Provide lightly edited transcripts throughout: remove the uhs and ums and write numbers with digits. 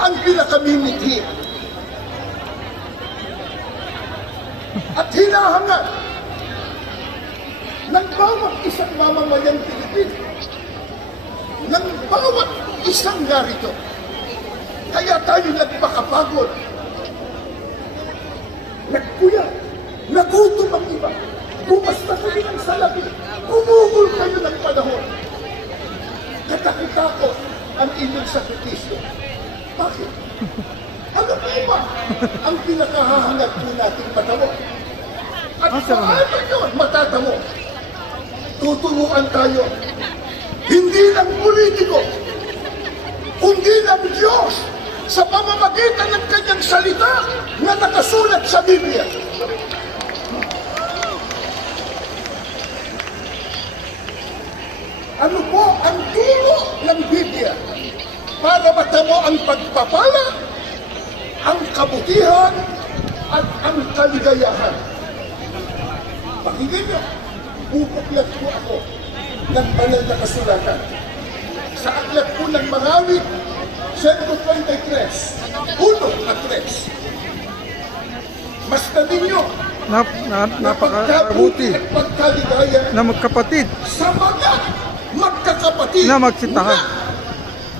ang pinakamimithi at hinahangad ng bawat isang mamamayang Pilipino, ng bawat isang narito. Kaya tayo nagpakapagod, nagpuyat, nagutom ang iba, bumasta kayo ng salapi, umugol kayo ng panahon. Katakot-takot ang inyong sakripisyo. Bakit? Ano ba ang pinakahahangad po nating matamo? At paano yun matatamo? Tuturuan tayo, hindi ng politiko, kundi ng Diyos sa pamamagitan ng kanyang salita na nakasulat sa Biblia. Ano po ang turo ng Biblia para matamo ang pagpapala, ang kabutihan, at ang kaligayahan? Pakinggan niyo, bubuklat po ako ng banal na kasulatan. Sa aklat po ng Mangawit, 123, 1 at 3. Basta ninyo, napakabuti at pagkaligaya na magkapatid sa mga magkakapatid na magsitahan,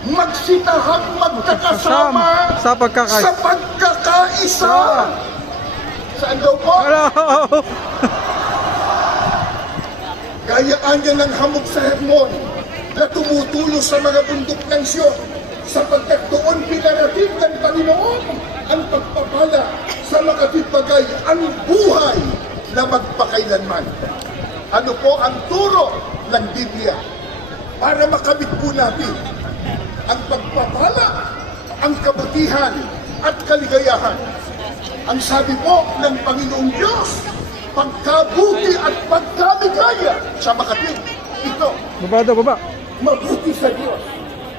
magsitahang magkakasama sa pagkakaisa. Saan daw po? Hello! Gayaan niya ng hamog sa Hermon na tumutulo sa mga bundok ng Siyon, sapagkat doon pinarating ng Panginoon ang pagpapala sa makatibagay ang buhay na magpakailanman. Ano po ang turo ng Biblia para makamit po natin ang pagpapala, ang kabutihan at kaligayahan? Ang sabi po ng Panginoong Diyos, pagkabuti at pagkaligaya sa makatid. Ito, Baba daw, baba. mabuti sa Diyos